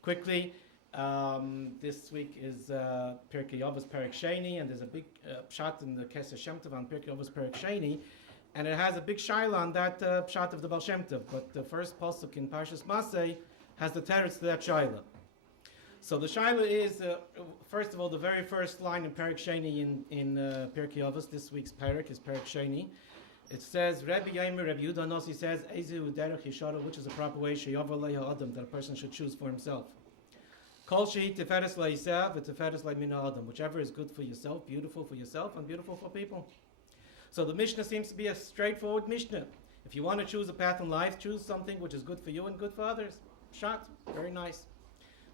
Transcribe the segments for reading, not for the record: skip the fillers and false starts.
quickly. This week is Pirkei Avos Perek Sheni, and there's a big pshat in the Keser Shem Tov on Pirkei Avos Perek Sheni, and it has a big shaila on that pshat of the Baal Shem Tov. But the first pasuk in Parshas Masei has the teretz to that shaila. So the shaila is, first of all, the very first line in Perek Sheni in Pirkei Avos. This week's Perek is Perek Sheni. It says, Rabbi Yaimer, Rabbi Yehuda Nossi says, Ezu derech yeshara, which is a proper way, sheyavar leha adam, that a person should choose for himself. Kol shehi teferes le'isev, teferes le'mina adam, whichever is good for yourself, beautiful for yourself, and beautiful for people. So the Mishnah seems to be a straightforward Mishnah. If you want to choose a path in life, choose something which is good for you and good for others. Pshat, very nice.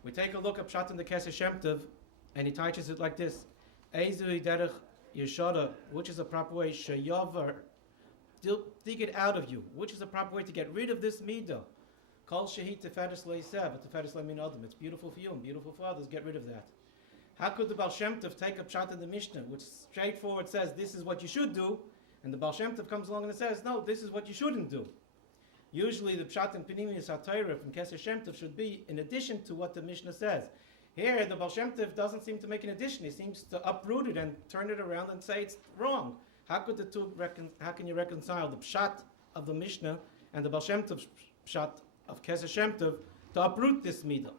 We take a look at Pshat in the Keser Shem Tov, and he teaches it like this. Ezu derech yeshara, which is a proper way, sheyavar, dig it out of you, which is a proper way to get rid of this midah. Kol shehi teferes le'isev, teferes le'min adam. It's beautiful for you and beautiful for others. Get rid of that. How could the Baal Shem Tov take a pshat in the Mishnah, which straightforward says this is what you should do, and the Baal Shem Tov comes along and says no, this is what you shouldn't do? Usually the pshat in Pnimius HaTorah from Keser Shem Tov should be in addition to what the Mishnah says. Here the Baal Shem Tov doesn't seem to make an addition. He seems to uproot it and turn it around and say it's wrong. How could the two how can you reconcile the pshat of the Mishnah and the Baal Shem Tov pshat of Keser Shem Tov to uproot this midah?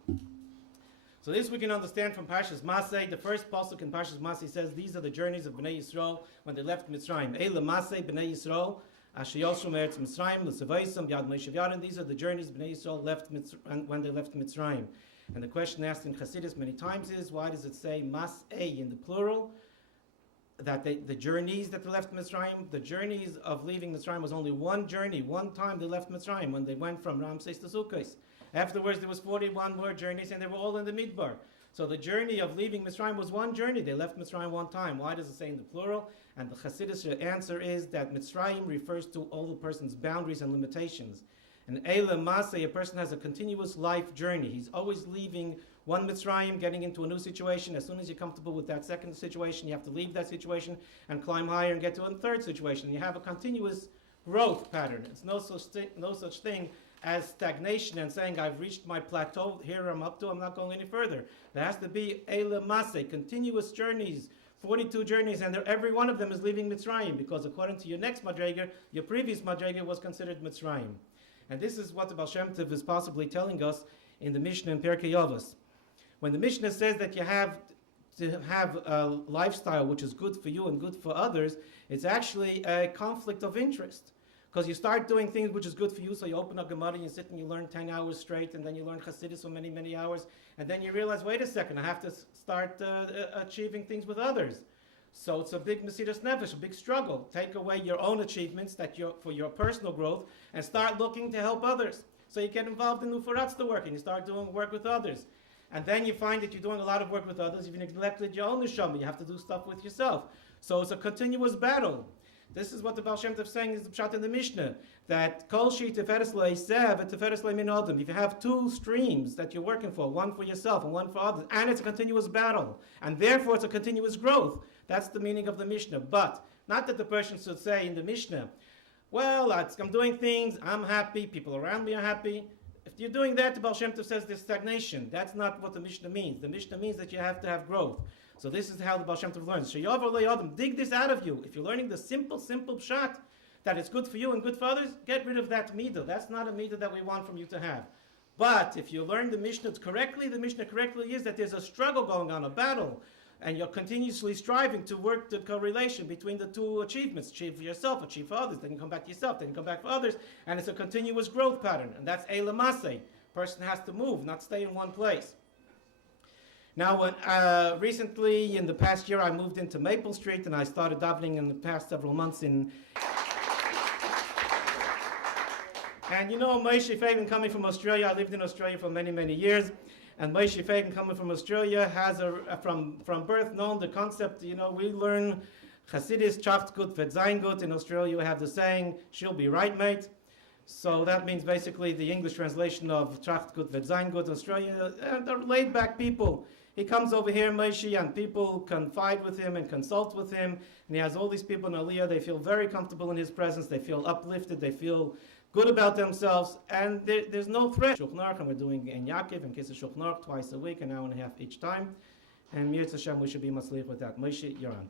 So this we can understand from Parshas Masei. The first pasuk in Parshas Masei says these are the journeys of Bnei Yisrael when they left Mitzrayim. Eila Masei Bnei Yisrael Asher Yoshu Meretz Mitzrayim L'Sevaisam Yad Moshe V'Aaron. These are the journeys Bnei Yisrael left when they left Mitzrayim. And the question asked in Chassidus many times is, why does it say Masei in the plural? That the journeys that they left Mitzrayim, the journeys of leaving Mitzrayim was only one journey. One time they left Mitzrayim when they went from Ramses to Sukkos. Afterwards there was 41 more journeys and they were all in the Midbar. So the journey of leaving Mitzrayim was one journey. They left Mitzrayim one time. Why does it say in the plural? And the Chassidish answer is that Mitzrayim refers to all the person's boundaries and limitations. And Eila Masei, a person has a continuous life journey. He's always leaving one Mitzrayim, getting into a new situation. As soon as you're comfortable with that second situation, you have to leave that situation and climb higher and get to a third situation. You have a continuous growth pattern. It's no such thing as stagnation and saying, I've reached my plateau, here I'm up to, I'm not going any further. There has to be Eila Masei, continuous journeys, 42 journeys, and every one of them is leaving Mitzrayim, because according to your next Madreger, your previous Madreger was considered Mitzrayim. And this is what the Baal Shem Tov is possibly telling us in the Mishnah in Pirkei Avos. When the Mishnah says that you have to have a lifestyle which is good for you and good for others, it's actually a conflict of interest. Because you start doing things which is good for you, so you open a Gemara and you sit and you learn 10 hours straight, and then you learn Chassidus for many, many hours, and then you realize, wait a second, I have to start achieving things with others. So it's a big Mesiras Nefesh, a big struggle. Take away your own achievements for your personal growth and start looking to help others. So you get involved in Ufaratz work and you start doing work with others. And then you find that you're doing a lot of work with others. You've neglected your own neshama. You have to do stuff with yourself. So it's a continuous battle. This is what the Baal Shem Tov is saying is the pshat in the Mishnah, that kol shi teferes le'isev and teferes le'min adam. If you have two streams that you're working for, one for yourself and one for others, and it's a continuous battle, and therefore it's a continuous growth, that's the meaning of the Mishnah. But not that the person should say in the Mishnah, well, I'm doing things, I'm happy, people around me are happy. If you're doing that, the Baal Shem Tov says there's stagnation. That's not what the Mishnah means. The Mishnah means that you have to have growth. So this is how the Baal Shem Tov learns. Sheyavar le'adam, dig this out of you. If you're learning the simple pshat, that it's good for you and good for others, get rid of that midah. That's not a midah that we want from you to have. But if you learn the Mishnah correctly, the Mishnah correctly is that there's a struggle going on, a battle, and you're continuously striving to work the correlation between the two achievements. Achieve for yourself, achieve for others, then you come back to yourself, then you come back for others, and it's a continuous growth pattern. And that's Eila Masei. Person has to move, not stay in one place. Now, recently, in the past year, I moved into Maple Street, and I started davening in the past several months in... And you know, Moshe Fagan coming from Australia, I lived in Australia for many, many years, and Moshe Fagan coming from Australia has from birth known the concept, you know, we learn Chassidus, Tracht gut, wird sein gut. In Australia, we have the saying, she'll be right, mate. So that means basically the English translation of Tracht gut, wird sein gut. Australia, they're laid-back people. He comes over here, Moshe, and people confide with him and consult with him. And he has all these people in Aliyah. They feel very comfortable in his presence. They feel uplifted. They feel good about themselves, and there's no threat. Shulchan Aruch, and we're doing in Yaakov and Kiss Shulchan Aruch twice a week, an hour and a half each time. And Mirz Hashem, we should be matzliach with that. Moshe, you're on.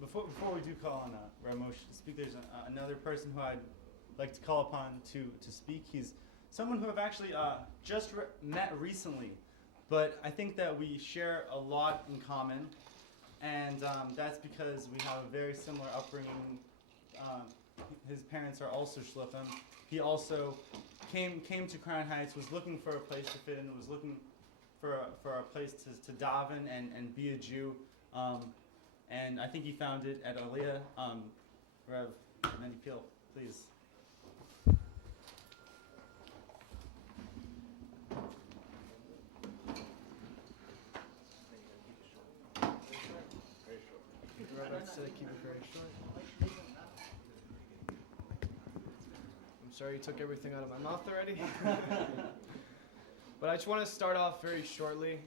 Before we do call on Rav Moshe to speak, there's another person who I'd like to call upon to speak. He's someone who I've actually just met recently, but I think that we share a lot in common, and that's because we have a very similar upbringing. His parents are also shluchim. He also came to Crown Heights, was looking for a place to fit in, was looking for a place to daven and be a Jew. And I think he found it at Aliyah. Rev Mendy Peel, please. Keep it very short. I'm sorry you took everything out of my mouth already. But I just want to start off very shortly.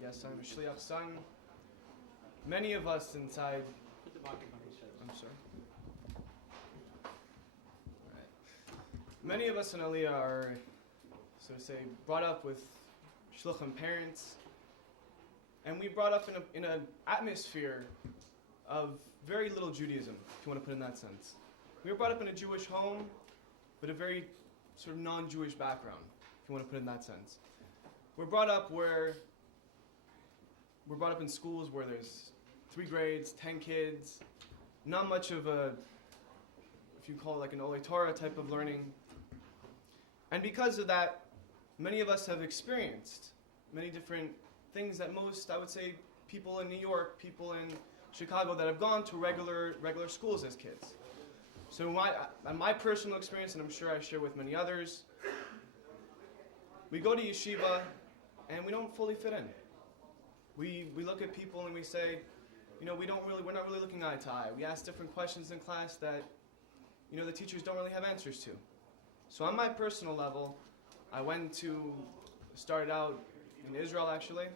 Yes, I'm a Shliach son. Many of us inside. I'm sorry. All right. Many of us in Aliyah are, so to say, brought up with shluchim parents, and we brought up in an atmosphere of very little Judaism, if you want to put it in that sense. We were brought up in a Jewish home, but a very sort of non-Jewish background, if you want to put it in that sense. We're brought up in schools where there's 3 grades, 10 kids, not much of a, if you call it like an Olei Torah type of learning. And because of that, many of us have experienced many different things that most, I would say, people in New York, people in Chicago that have gone to regular schools as kids. So my personal experience, and I'm sure I share with many others, we go to yeshiva and we don't fully fit in. We look at people and we say, we're not really looking eye to eye. We ask different questions in class that, the teachers don't really have answers to. So on my personal level, I started out in Israel actually,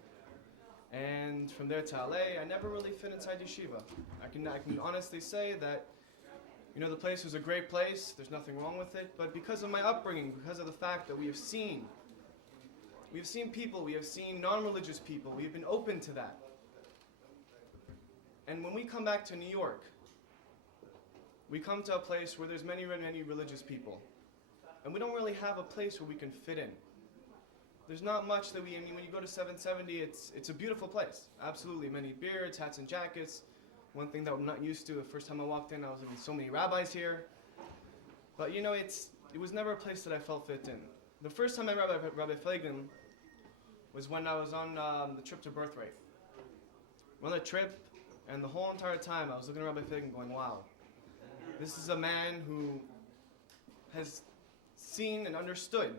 and from there to LA, I never really fit inside yeshiva. I can honestly say that, the place was a great place, there's nothing wrong with it, but because of my upbringing, because of the fact that we have seen people, we have seen non-religious people, we have been open to that. And when we come back to New York, we come to a place where there's many, many religious people. And we don't really have a place where we can fit in. There's not much that when you go to 770, it's a beautiful place. Absolutely, many beards, hats and jackets. One thing that I'm not used to, the first time I walked in, I was in so many rabbis here. But it was never a place that I felt fit in. The first time I met Rabbi Feiglin was when I was on the trip to Birthright. On the trip, and the whole entire time I was looking at Rabbi Feiglin going, wow, this is a man who has seen and understood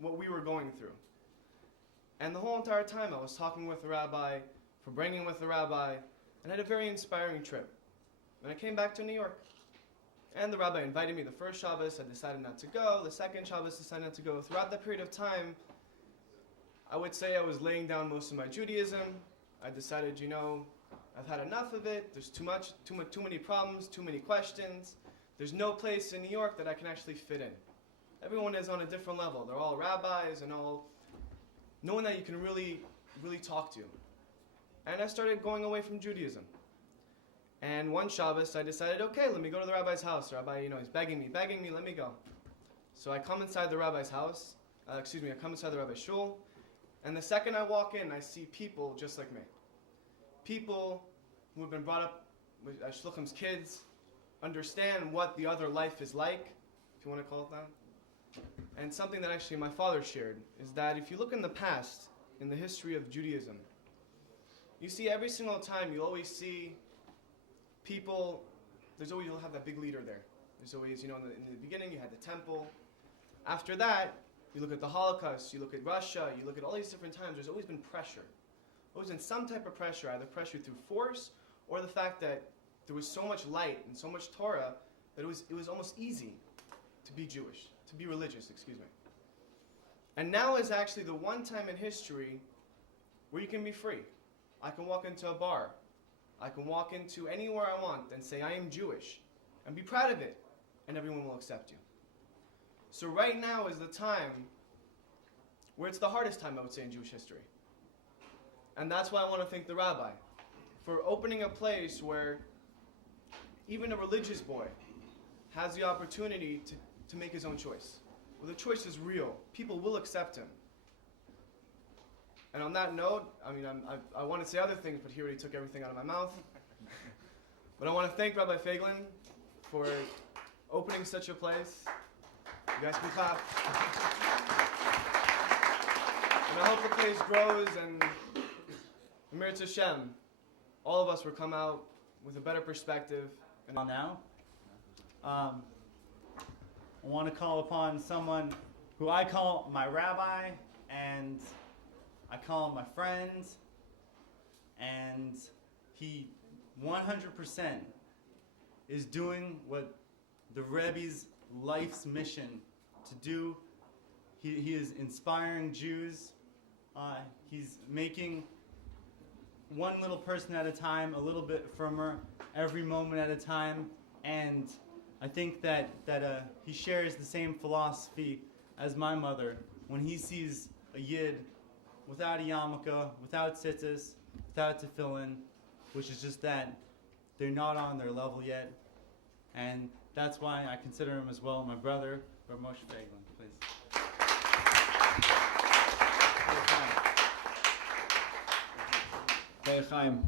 what we were going through. And the whole entire time I was talking with the rabbi, bringing with the rabbi, and had a very inspiring trip. And I came back to New York. And the rabbi invited me the first Shabbos. I decided not to go. The second Shabbos, decided not to go. Throughout that period of time, I would say I was laying down most of my Judaism. I decided, I've had enough of it. There's too many problems, too many questions. There's no place in New York that I can actually fit in. Everyone is on a different level. They're all rabbis and all, no one that you can really, really talk to. And I started going away from Judaism. And one Shabbos, I decided, okay, let me go to the rabbi's house. The rabbi, he's begging me, let me go. So I come inside the rabbi's house, I come inside the rabbi's shul, and the second I walk in, I see people just like me. People who have been brought up with Shluchim's kids, understand what the other life is like, if you want to call it that. And something that actually my father shared is that if you look in the past, in the history of Judaism, you see every single time, you always see people, you'll have that big leader there. There's always, in the beginning you had the temple. After that, you look at the Holocaust, you look at Russia, you look at all these different times, there's always been pressure. Always been some type of pressure, either pressure through force or the fact that there was so much light and so much Torah that it was almost easy to be Jewish, to be religious, And now is actually the one time in history where you can be free. I can walk into a bar. I can walk into anywhere I want and say I am Jewish and be proud of it, and everyone will accept you. So right now is the time where it's the hardest time, I would say, in Jewish history. And that's why I want to thank the rabbi for opening a place where even a religious boy has the opportunity to make his own choice. Where the choice is real. People will accept him. And on that note, I want to say other things, but he already took everything out of my mouth. But I want to thank Rabbi Feiglin for opening such a place. You guys can clap. And I hope the place grows, and Meretz Hashem, all of us will come out with a better perspective. And now, I want to call upon someone who I call my rabbi, and I call him my friend, and he 100% is doing what the Rebbe's life's mission to do. He is inspiring Jews. He's making one little person at a time a little bit firmer, every moment at a time, and I think that he shares the same philosophy as my mother. When he sees a yid without a yarmulke, without tzitzis, without tefillin, which is just that they're not on their level yet, and that's why I consider him as well my brother, Rav Moshe Feiglin, please. Hey Chaim,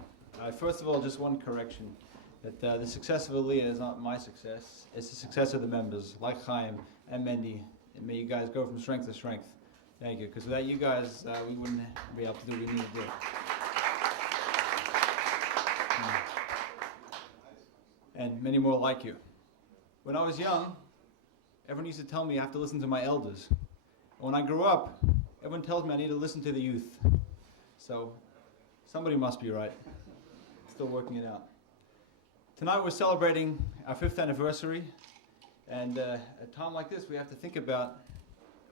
first of all, just one correction. That the success of Aliyah is not my success, it's the success of the members, like Chaim and Mendy. And may you guys go from strength to strength. Thank you, because without you guys, we wouldn't be able to do what we need to do. And many more like you. When I was young, everyone used to tell me I have to listen to my elders. And when I grew up, everyone tells me I need to listen to the youth. So, somebody must be right. Still working it out. Tonight we're celebrating our 5th anniversary, and at a time like this we have to think about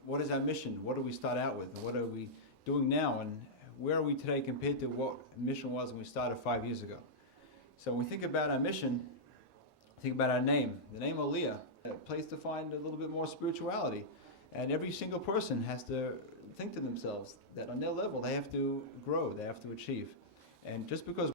what is our mission, what do we start out with, and what are we doing now, and where are we today compared to what mission was when we started 5 years ago. So when we think about our mission, think about our name. The name Aliyah, a place to find a little bit more spirituality, and every single person has to think to themselves that on their level they have to grow, they have to achieve. And just because